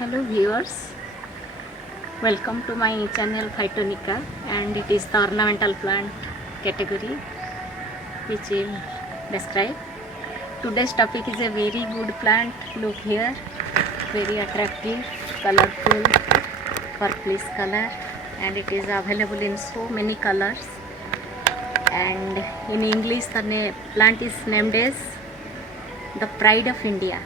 Hello viewers, welcome to my channel Phytonica, and it is the ornamental plant category which will describe. Today's topic is a very good plant. Look here, very attractive, colorful, purplish color, and it is available in so many colors. And in English the plant is named as the pride of India.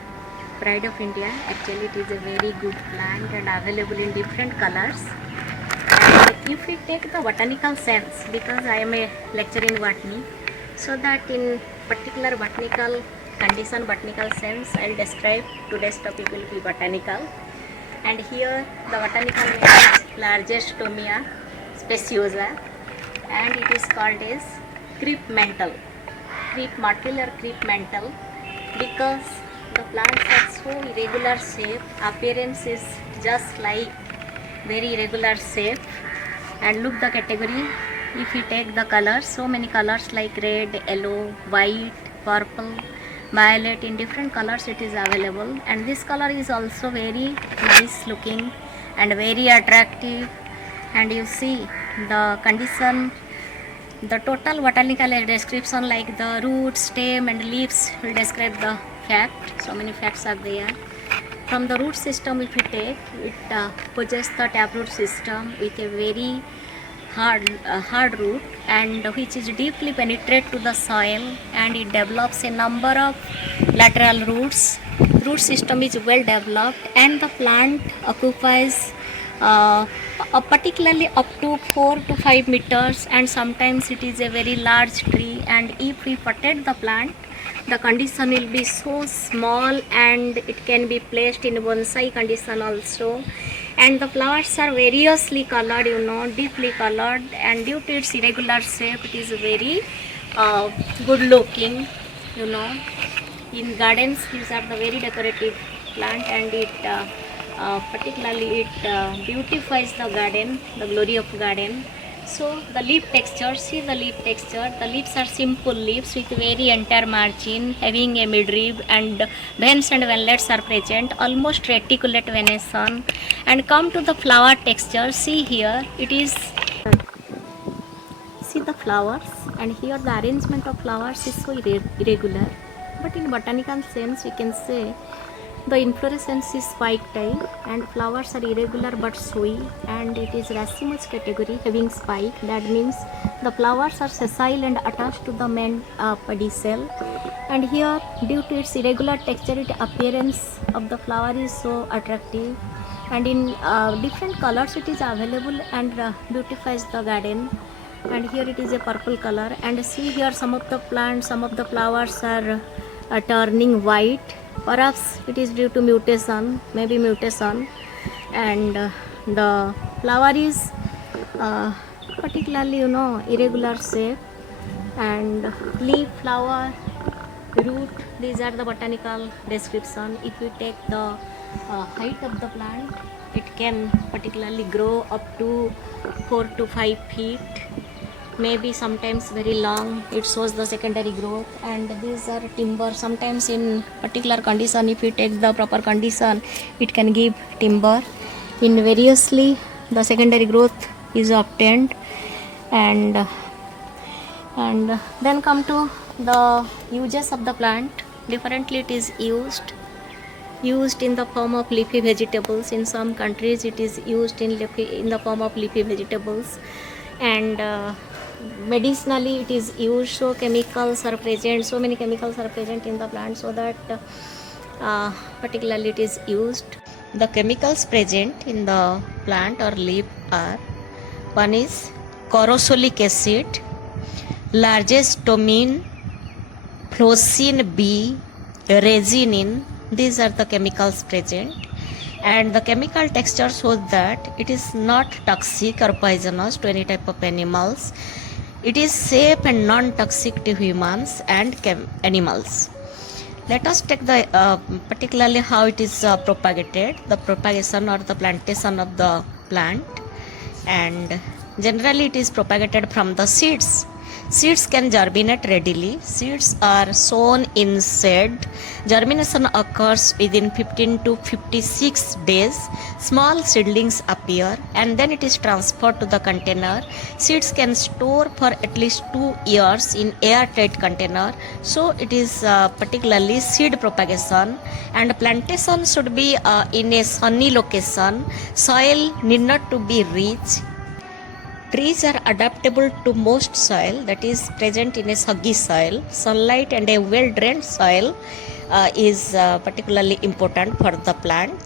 Pride of India. Actually it is a very good plant and available in different colors. And if we take the botanical sense, because I am a lecturer in botany, so that in particular botanical condition, botanical sense, I will describe. Today's topic will be botanical. And here the botanical name is Largestomia speciosa, and it is called as crepe mantle. Crepe myrtle or crepe mantle, because the plants are so irregular shape, appearance is just like very irregular shape. And look the category, if you take the colors, so many colors like red, yellow, white, purple, violet, in different colors it is available. And this color is also very nice looking and very attractive. And you see the condition, the total botanical description like the root, stem and leaves will describe the fact. So many facts are there. From the root system, if we take, it possesses the taproot system with a very hard root, and which is deeply penetrate to the soil, and it develops a number of lateral roots. Root system is well developed, and the plant occupies particularly up to 4 to 5 meters, and sometimes it is a very large tree. And if we protect the plant, the condition will be so small, and it can be placed in bonsai condition also. And the flowers are variously colored, deeply colored, and due to its irregular shape it is very good looking. In gardens these are the very decorative plant, and it particularly it beautifies the garden, the glory of garden. So the leaf texture, see the leaf texture, the leaves are simple leaves with very entire margin, having a midrib, and veins and venlets are present, almost reticulate venation. And come to the flower texture, see here, it is, see the flowers, and here the arrangement of flowers is so irregular, but in botanical sense we can say the inflorescence is spike type, and flowers are irregular but showy, and it is racemose category having spike. That means the flowers are sessile and attached to the main pedicel. And here, due to its irregular texture, its appearance of the flower is so attractive, and in different colors it is available, and beautifies the garden. And here it is a purple color, and see here some of the plants, some of the flowers are turning white. Perhaps it is due to mutation, maybe mutation. And the flower is particularly irregular shape, and leaf, flower, root, these are the botanical description. If you take the height of the plant, it can particularly grow up to 4 to 5 feet, maybe sometimes very long. It shows the secondary growth. And these are timber. Sometimes in particular condition, if you take the proper condition, it can give timber. In variously the secondary growth is obtained. And then come to the uses of the plant. Differently it is used in the form of leafy vegetables. In some countries it is used in the form of leafy vegetables. And medicinally it is used. So chemicals are present, so many chemicals are present in the plant, so that particularly it is used. The chemicals present in the plant or leaf are: one is corosolic acid, largestomine, flocin B, resinin. These are the chemicals present. And the chemical texture shows that it is not toxic or poisonous to any type of animals. It is safe and non-toxic to humans and animals. Let us take the particularly how it is propagated, the propagation or the plantation of the plant. And generally it is propagated from the seeds. Seeds can germinate readily. Seeds are sown in seed. Germination occurs within 15 to 56 days. Small seedlings appear and then it is transferred to the container. Seeds can store for at least 2 years in airtight container. So it is particularly seed propagation, and plantation should be in a sunny location. Soil need not to be rich. Trees are adaptable to most soil, that is present in a soggy soil. Sunlight and a well drained soil is particularly important for the plant.